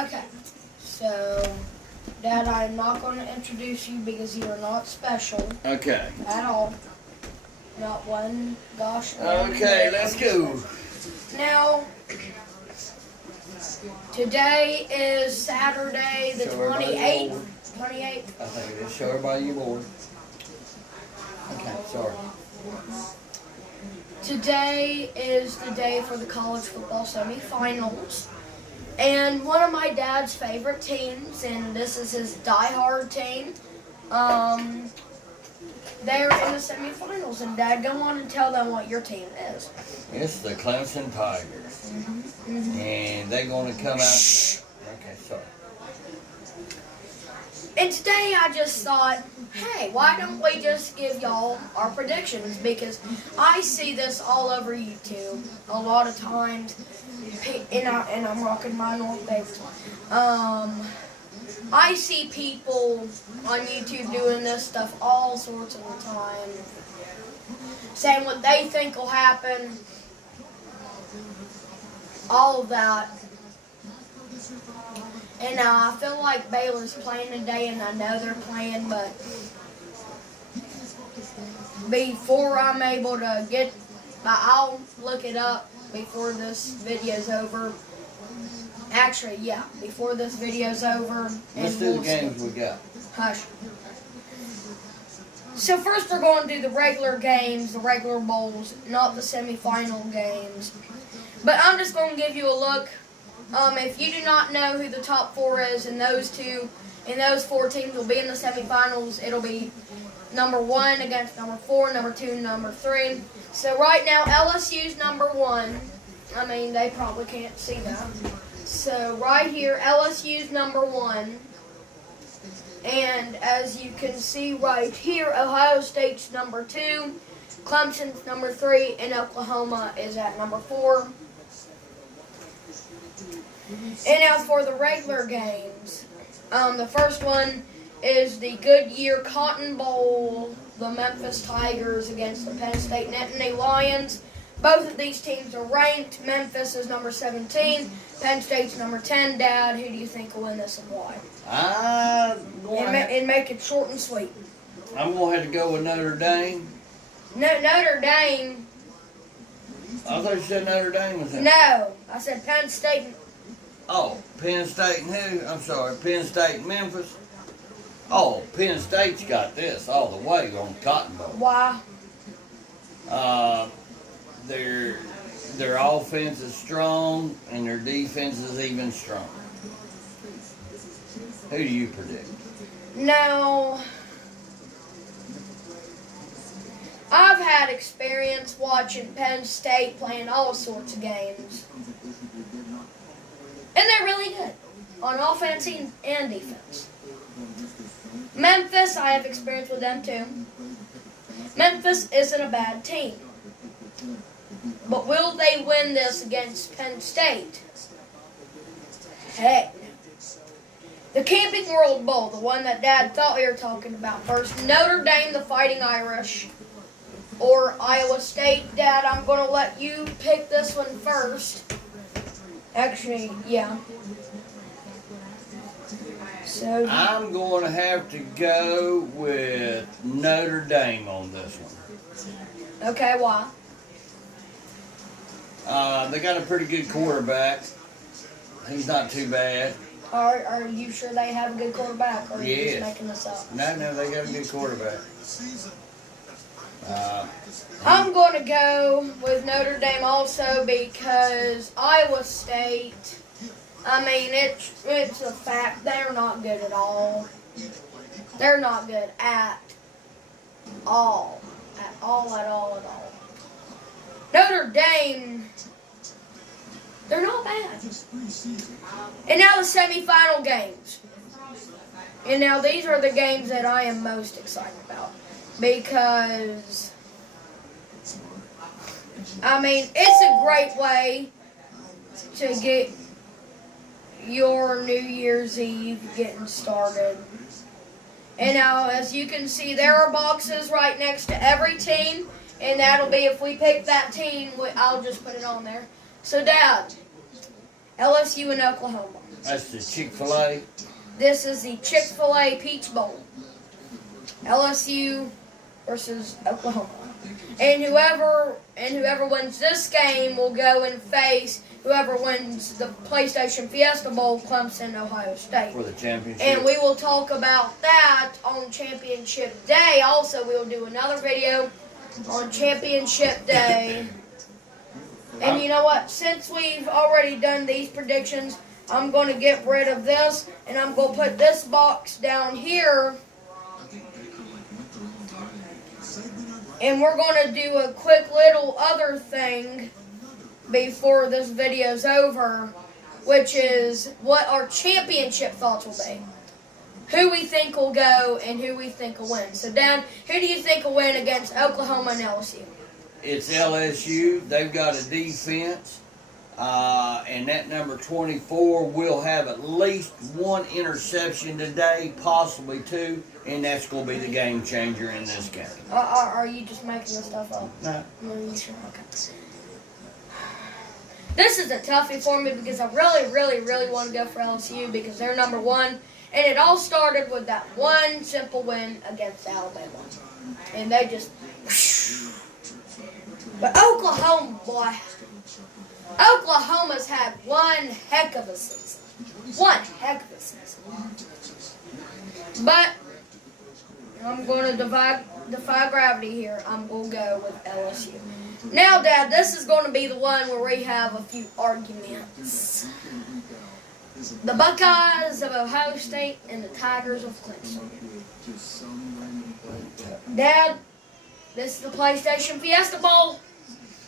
Okay, so, Dad, I am not going to introduce you because you are not special Okay. at all. Not one gosh. Okay, let's go. Now, today is Saturday the Show everybody 28th. your board. 28th. I think it is. Show everybody your board. Okay, sorry. Today is the day for the college football semifinals. And one of my dad's favorite teams, and this is his diehard team, they're in the semifinals. And Dad, go on and tell them what your team is. It's the Clemson Tigers. And they're going to come out. Okay, sorry. And today I just thought, hey, why don't we just give y'all our predictions? Because I see this all over YouTube a lot of times, and I'm rocking my North Face. I see people on YouTube doing this stuff all sorts of the time, saying what they think will happen, all of that. And I feel like Baylor's playing today, and I know they're playing, but before I'm able to I'll look it up before this video's over. Actually, yeah, before this video's over. Let's do the games we got. Hush. So first we're going to do the regular games, the regular bowls, not the semifinal games. But I'm just going to give you a look. If you do not know who the top four is, and those four teams will be in the semifinals, it'll be number 1 against number 4, number 2, number 3. So right now, LSU's number 1. I mean, they probably can't see that. So right here, LSU's number 1. And as you can see right here, Ohio State's number 2, Clemson's number 3, and Oklahoma is at number 4. And now for the regular games, the first one is the Goodyear Cotton Bowl, the Memphis Tigers against the Penn State Nittany Lions. Both of these teams are ranked. Memphis is number 17, Penn State's number 10. Dad, who do you think will win this and why? And make it short and sweet. I'm going to have to go with Notre Dame. No, Notre Dame. I thought you said Notre Dame was in. No, I said Penn State. Oh, Penn State and who? I'm sorry, Penn State and Memphis. Oh, Penn State's got this all the way on Cotton Bowl. Why? Their offense is strong and their defense is even stronger. Who do you predict? Now, I've had experience watching Penn State playing all sorts of games. And they're really good on offense and defense. Memphis, I have experience with them too. Memphis isn't a bad team. But will they win this against Penn State? Heck no. The Camping World Bowl, the one that Dad thought we were talking about first. Notre Dame, the Fighting Irish, or Iowa State. Dad, I'm going to let you pick this one first. Actually, yeah. So I'm going to have to go with Notre Dame on this one. Okay, why? They got a pretty good quarterback. He's not too bad. Are you sure they have a good quarterback, or are you Yes. just making this up? No, they got a good quarterback. I'm going to go with Notre Dame also because Iowa State, I mean, it's a fact. They're not good at all. They're not good at all. At all. Notre Dame, they're not bad. And now the semifinal games. And now these are the games that I am most excited about. Because, I mean, it's a great way to get your New Year's Eve getting started. And now, as you can see, there are boxes right next to every team. And that'll be if we pick that team, I'll just put it on there. So, Dad, LSU and Oklahoma. That's the Chick-fil-A. This is the Chick-fil-A Peach Bowl. LSU versus Oklahoma. And whoever wins this game will go and face whoever wins the PlayStation Fiesta Bowl, Clemson, Ohio State. For the championship. And we will talk about that on Championship Day. Also, we will do another video on Championship Day. And you know what? Since we've already done these predictions, I'm going to get rid of this, and I'm going to put this box down here. And we're going to do a quick little other thing before this video's over, which is what our championship thoughts will be. Who we think will go and who we think will win. So, Dan, who do you think will win against Oklahoma and LSU? It's LSU. They've got a defense. And that number 24 will have at least one interception today, possibly two, and that's going to be the game changer in this game. Are you just making this stuff up? No. You sure? Okay. This is a toughie for me because I really want to go for LSU because they're number one. And it all started with that one simple win against Alabama. And they just... But Oklahoma, boy... Oklahoma's had one heck of a season. One heck of a season. But I'm going to defy gravity here. I'm going to go with LSU. Now, Dad, this is going to be the one where we have a few arguments. The Buckeyes of Ohio State and the Tigers of Clemson. Dad, this is the PlayStation Fiesta Bowl.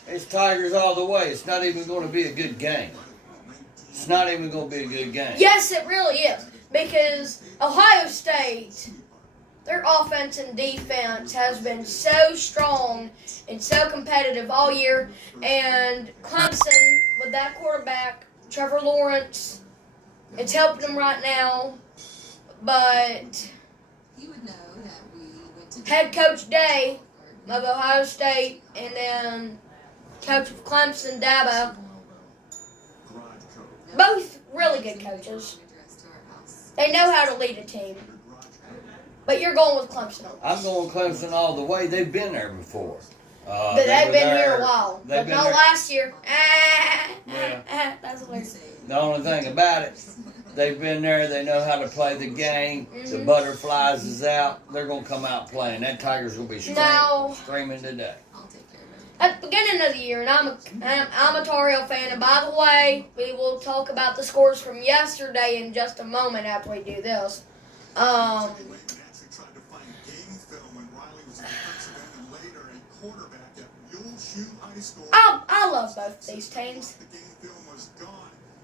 It's Tigers all the way. It's not even going to be a good game. It's not even going to be a good game. Yes, it really is. Because Ohio State, their offense and defense has been so strong and so competitive all year. And Clemson, with that quarterback, Trevor Lawrence, it's helping them right now. But head coach Day of Ohio State and then coach of Clemson, Dabo, both really good coaches. They know how to lead a team. But you're going with Clemson. I'm going Clemson all the way. They've been there before. But they've been here a while. But not last year. Yeah. That's weird. The only thing about it, they've been there. They know how to play the game. Mm-hmm. The butterflies is out. They're going to come out playing. That Tigers will be screaming today. At the beginning of the year, and I'm a Tar Heel fan, and by the way, we will talk about the scores from yesterday in just a moment after we do this. I love both these teams.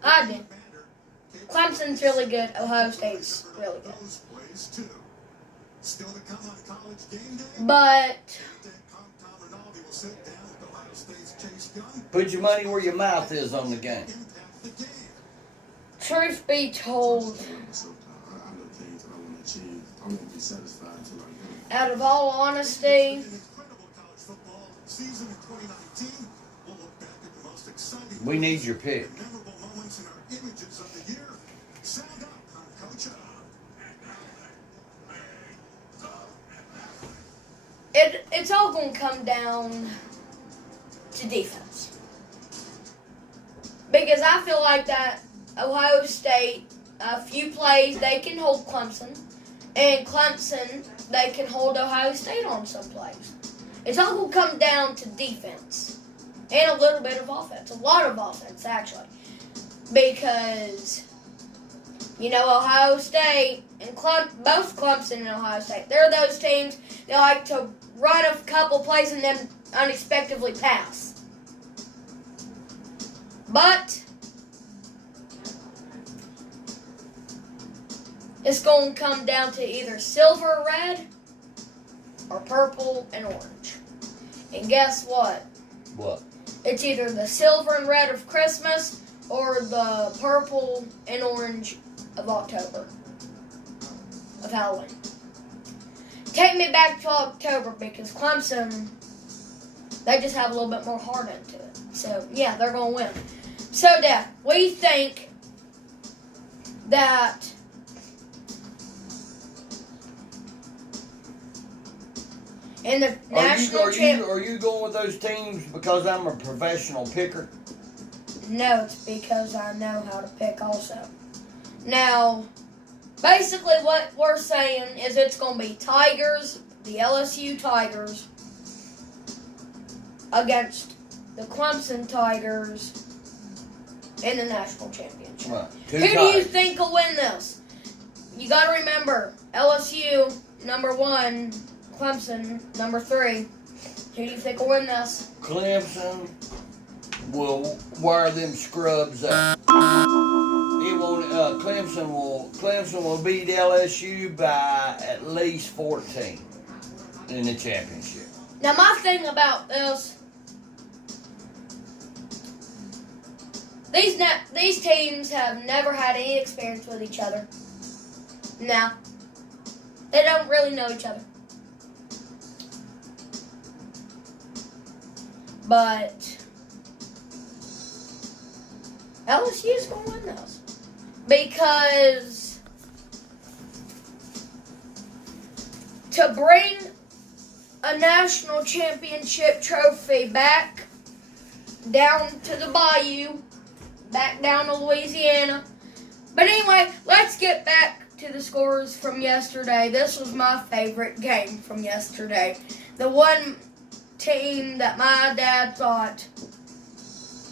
I do. Clemson's really good. Ohio State's really good. But put your money where your mouth is on the game. Truth be told, out of all honesty, we need your pick. It's all going to come down to defense. Because I feel like that Ohio State, a few plays, they can hold Clemson. And Clemson, they can hold Ohio State on some plays. It's all going to come down to defense. And a little bit of offense. A lot of offense, actually. Because, Ohio State and both Clemson and Ohio State, they're those teams that like to run a couple plays and then unexpectedly pass. But it's going to come down to either silver red or purple and orange. And guess what? What? It's either the silver and red of Christmas or the purple and orange of October, of Halloween. Take me back to October because Clemson, They just have a little bit more heart into it. So, yeah, they're going to win. So, Dad, we think that in the national championship... Are you going with those teams because I'm a professional picker? No, it's because I know how to pick also. Now, basically what we're saying is it's going to be Tigers, the LSU Tigers, against the Clemson Tigers in the national championship. Right. Who do you think will win this? You got to remember, LSU, number 1, Clemson, number 3. Who do you think will win this? Clemson will wire them scrubs up. It won't. Clemson will beat LSU by at least 14 in the championship. Now, my thing about this, these teams have never had any experience with each other. Now, they don't really know each other. But LSU is going to win this. Because to bring a national championship trophy back down to the bayou, back down to Louisiana. But anyway, let's get back to the scores from yesterday. This was my favorite game from yesterday. The one team that my dad thought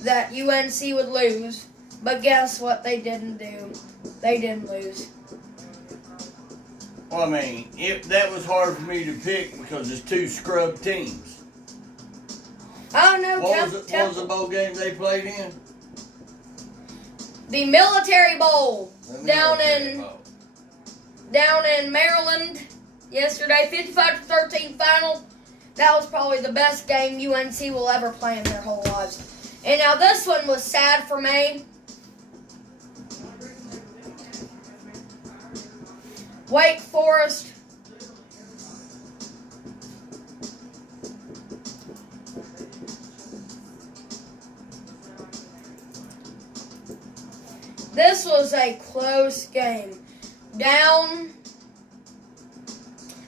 that UNC would lose, but guess what they didn't do? They didn't lose. Well, I mean, that was hard for me to pick because it's two scrub teams. I don't know. What was the bowl game they played in? The Military Bowl down Bowl. in Maryland yesterday, 55-13 final. That was probably the best game UNC will ever play in their whole lives. And now this one was sad for me. Wake Forest this was a close game. Down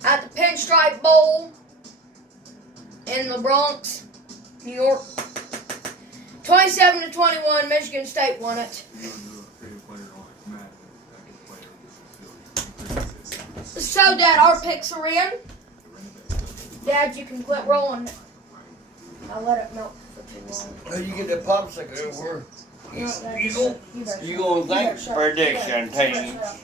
at the Pinstripe Bowl in the Bronx, New York. 27-21, Michigan State won it. So, Dad, our picks are in. Dad, you can quit rolling. I'll let it melt for too long. Oh, you get that popsicle over. You going to better think shut up. prediction You better teams. shut up.